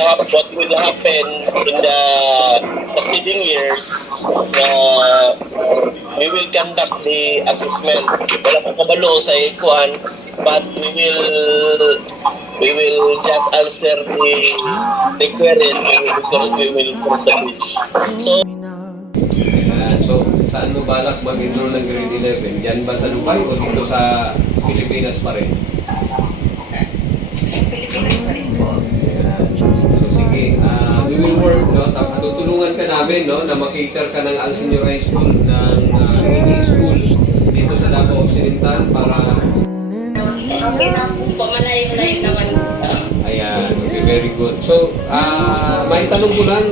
what will happen in the succeeding years, we will conduct the assessment. Wala pa kabalo sa ikuan, but we will just answer the query because we will put the bridge. So, saan mo balak mag-enroll ng grade 11? Diyan ba sa Dubai o dito sa Pilipinas pa rin? Sa Pilipinas pa rin po. So, sige, we will work, no? Tutulungan ka namin, no? Na makater ka ng Al Senior High School ng AD School dito sa Davao Occidental para... Okay na po, malayo-layo naman. Ayan, okay, very good. So, may tanong ko lang,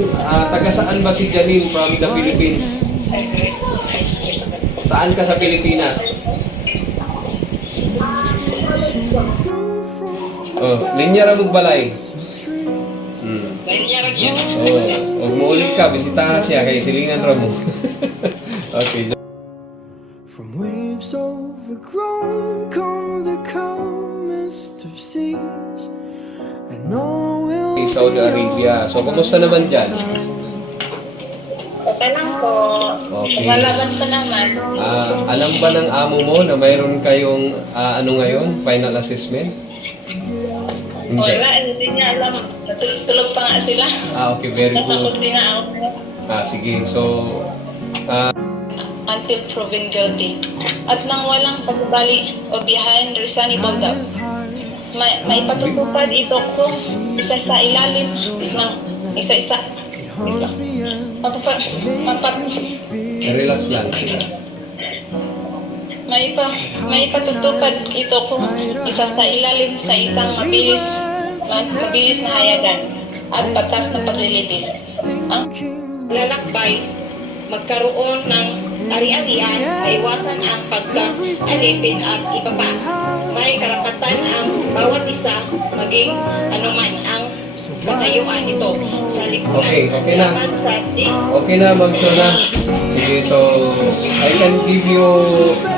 taga saan ba si Janine from the Philippines? High school. Saan ka sa Pilipinas? Oh, linya ra magbalay. Nangyari yun. Oh, og muulit ka, bisitahan siya kay silingan ra mo. Okay. From waves overgrown come the calmest of seas. And all will Saudi Arabia. So, kumusta naman dyan? Okay lang po. Okay. Malaman ko naman. Alam ba ng amo mo na mayroon kayong ngayon? Final assessment? Hindi. Wala, hindi niya alam. Natulog pa nga sila. Okay, very Nasa good. kusina ako. Sige. So, Until proven guilty. At nang walang pagbabalik o behind reasonable doubt. May patutupad ito kung isa sa ilalim ng isa-isa. relax lang. May patutupad ito kung isa sa ilalim sa isang mabilis na hayagan at batas ng paglilitis. Ang lalakbay, magkaroon ng ari-arian, maiwasan ang pagka-alipin at iba pa. May karapatan ang bawat isa, maging anuman ang katayuan nito sa lipunan. Okay na. Laban sa Okay na, Ma'am Shona. Sige, so I can give you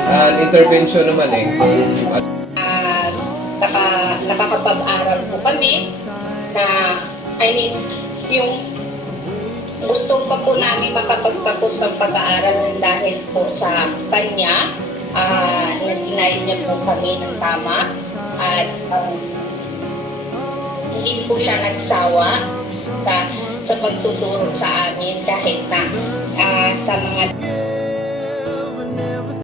an intervention naman nakakapag-aral po kami na, yung gusto pa po namin makapagtapos ng pag-aaral dahil po sa kanya, nag-deny niya po kami ng tama at hindi po siya nagsawa sa pagtuturo sa amin kahit na sa mga